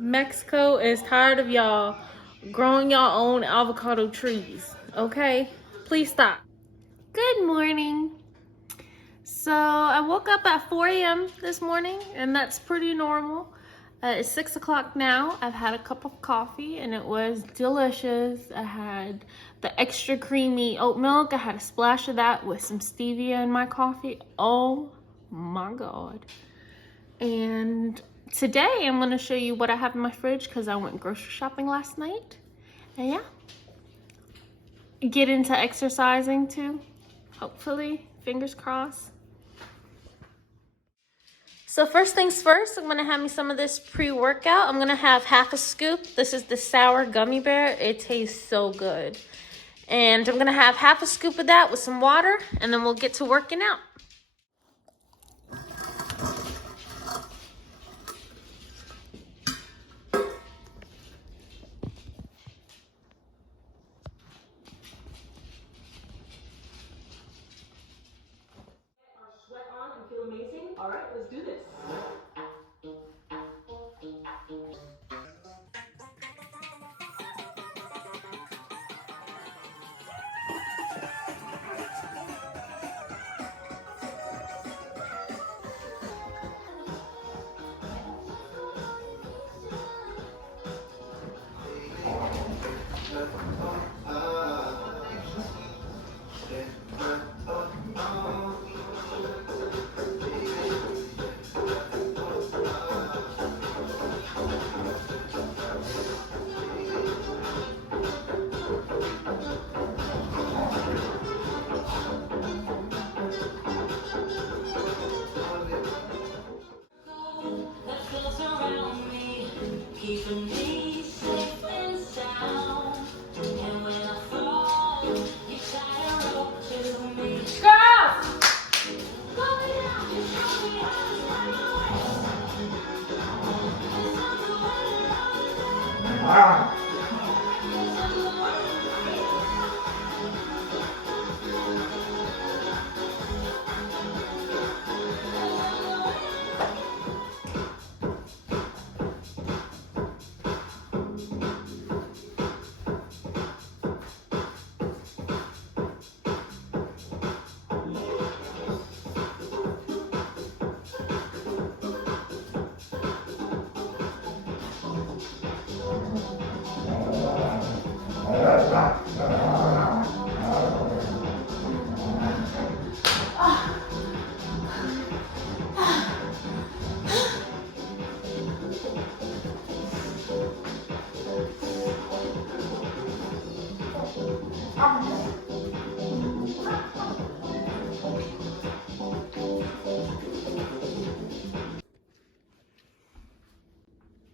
Mexico is tired of y'all growing your own avocado trees, okay? Please stop. Good morning. So I woke up at 4 a.m. this morning, and that's pretty normal. It's 6 o'clock now. I've had a cup of coffee, and it was delicious. I had the extra creamy oat milk. I had a splash of that with some stevia in my coffee. Oh my God. And today I'm going to show you what I have in my fridge because I went grocery shopping last night. And yeah, get into exercising too, hopefully, fingers crossed. So first things first, I'm gonna have me some of this pre-workout. I'm gonna have half a scoop. This is the sour gummy bear. It tastes so good. And I'm gonna have half a scoop of that with some water, and then we'll get to working out. Our sweat on and feel amazing. All right, let's do this.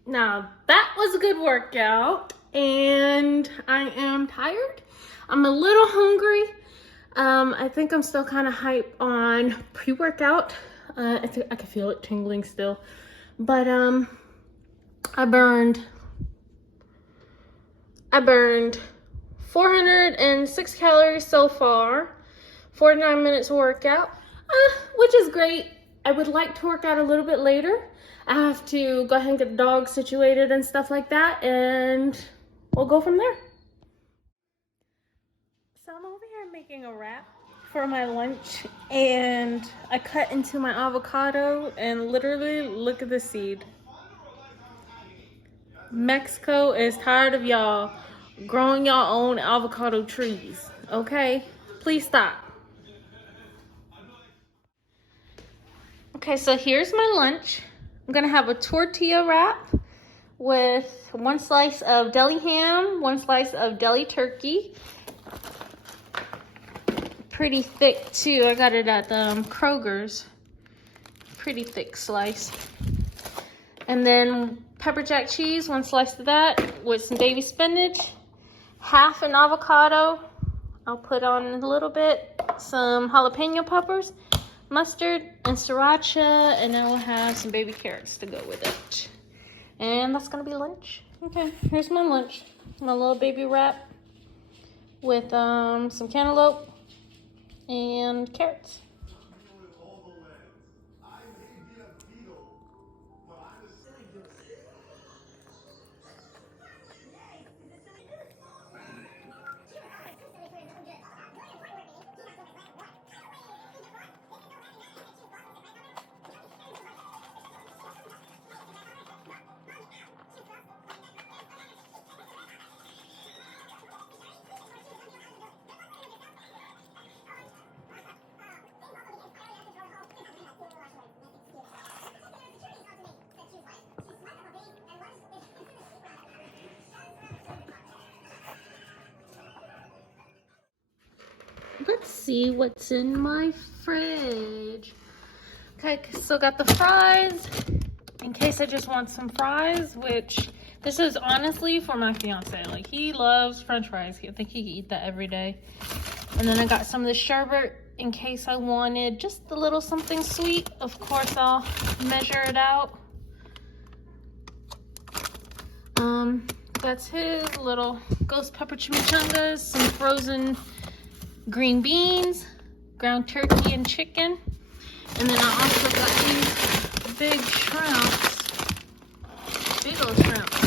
Now that was a good workout, and I am tired. I'm a little hungry. I think I'm still kind of hype on pre-workout. I can feel it tingling still, but I burned 406 calories so far. 49 minutes of workout, which is great. I would like to work out a little bit later. I have to go ahead and get the dog situated and stuff like that, and we'll go from there. So I'm over here making a wrap for my lunch, and I cut into my avocado, and literally look at the seed. Mexico is tired of y'all growing your own avocado trees, okay? Please stop. Okay, so here's my lunch. I'm gonna have a tortilla wrap with 1 slice of deli ham, 1 slice of deli turkey. Pretty thick too. I got it at Kroger's. Pretty thick slice. And then pepper jack cheese, 1 slice of that with some baby spinach. Half an avocado. I'll put on a little bit. Some jalapeno peppers, mustard, and sriracha, and I will have some baby carrots to go with it. And that's gonna be lunch. Okay, here's my lunch. My little baby wrap with some cantaloupe and carrots. let's see what's in my fridge. Okay, so got the fries in case I just want some fries, which this is honestly for my fiance. Like, he loves French fries. I think he can eat that every day. And then I got some of the sherbet in case I wanted just a little something sweet. Of course, I'll measure it out. That's his little ghost pepper chimichangas, some frozen green beans, ground turkey and chicken. And then I also got these big shrimps, big old shrimps.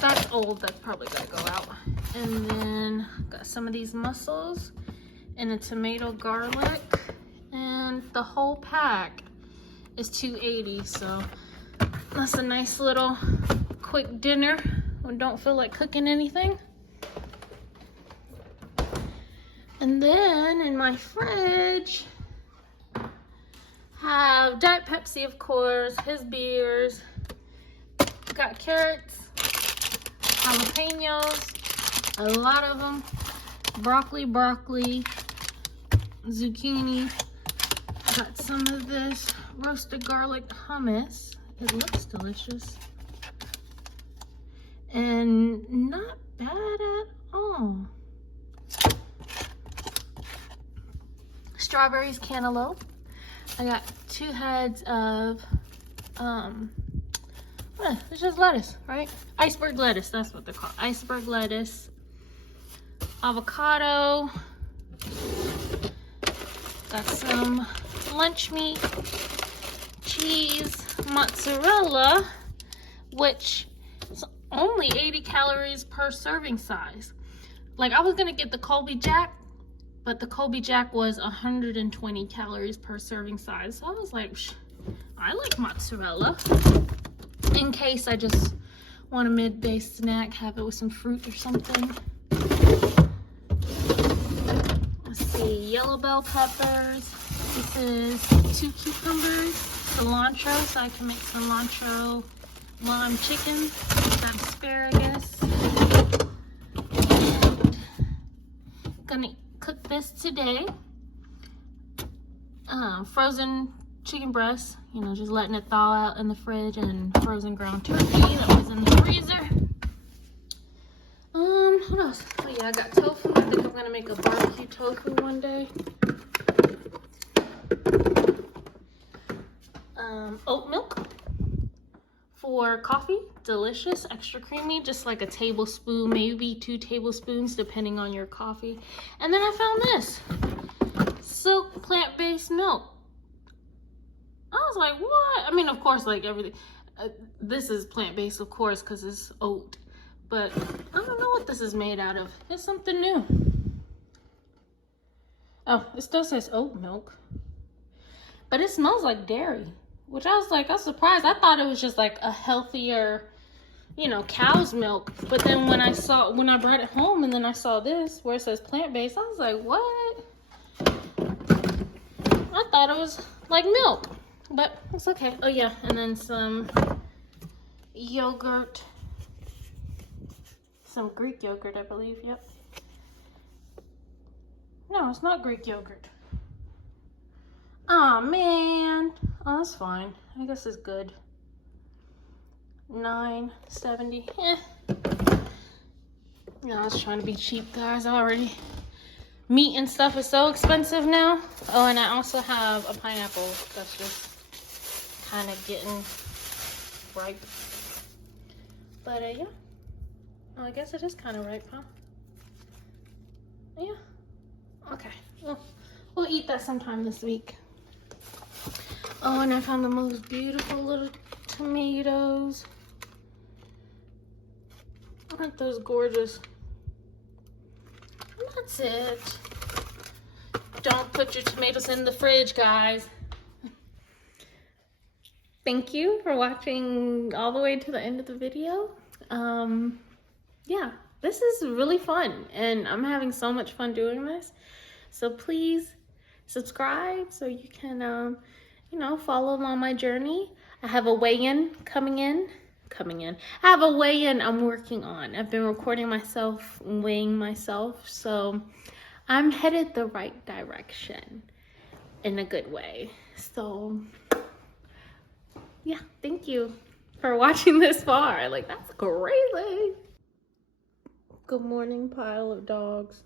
That's old, that's probably gotta go out. And then got some of these mussels and a tomato garlic. And the whole pack is $2.80, so that's a nice little quick dinner when don't feel like cooking anything. And then in my fridge, have Diet Pepsi, of course, his beers, got carrots, jalapenos, a lot of them, broccoli, zucchini, got some of this roasted garlic hummus. It looks delicious and not bad at all. Strawberries, cantaloupe. I got 2 heads of it's just lettuce, right? Iceberg lettuce, that's what they're called. Iceberg lettuce, avocado, got some lunch meat, cheese, mozzarella, which is only 80 calories per serving size. Like, I was gonna get the Colby Jack, but the Colby Jack was 120 calories per serving size. So I was like, I like mozzarella. In case I just want a midday snack, have it with some fruit or something. Let's see, yellow bell peppers. This is 2 cucumbers, cilantro, so I can make cilantro lime chicken. Got asparagus. And gonna cook this today. Frozen chicken breast, you know, just letting it thaw out in the fridge, and frozen ground turkey that was in the freezer. What else? Oh yeah, I got tofu. I think I'm gonna make a barbecue tofu one day. Oat milk for coffee, delicious, extra creamy, just like a tablespoon, maybe 2 tablespoons, depending on your coffee. And then I found this Silk plant-based milk. I was like, what? I mean, of course, like everything, this is plant-based, of course, because it's oat, but I don't know what this is made out of. It's something new. Oh, it still says oat milk, but it smells like dairy, which I was like, I was surprised. I thought it was just like a healthier, you know, cow's milk. But then when I brought it home and then I saw this where it says plant-based, I was like, what? I thought it was like milk, but it's okay. Oh yeah, and then some yogurt, some Greek yogurt, I believe. Yep. No, it's not Greek yogurt. Oh man. Oh, that's fine. I guess it's good. $9.70. Yeah, I was trying to be cheap, guys. Already. Meat and stuff is so expensive now. Oh, and I also have a pineapple that's just kind of getting ripe. But yeah. Oh, I guess it is kind of ripe, huh? Yeah. Okay. Well, we'll eat that sometime this week. Oh, and I found the most beautiful little tomatoes. Aren't those gorgeous? And that's it. Don't put your tomatoes in the fridge, guys. Thank you for watching all the way to the end of the video. Yeah, this is really fun, and I'm having so much fun doing this. So please subscribe so you can, you know, follow along my journey. I have a weigh-in coming in coming in. I have a weigh-in I'm working on. I've been recording myself, weighing myself, so I'm headed the right direction in a good way. So yeah, thank you for watching this far. Like, that's crazy. Good morning, pile of dogs.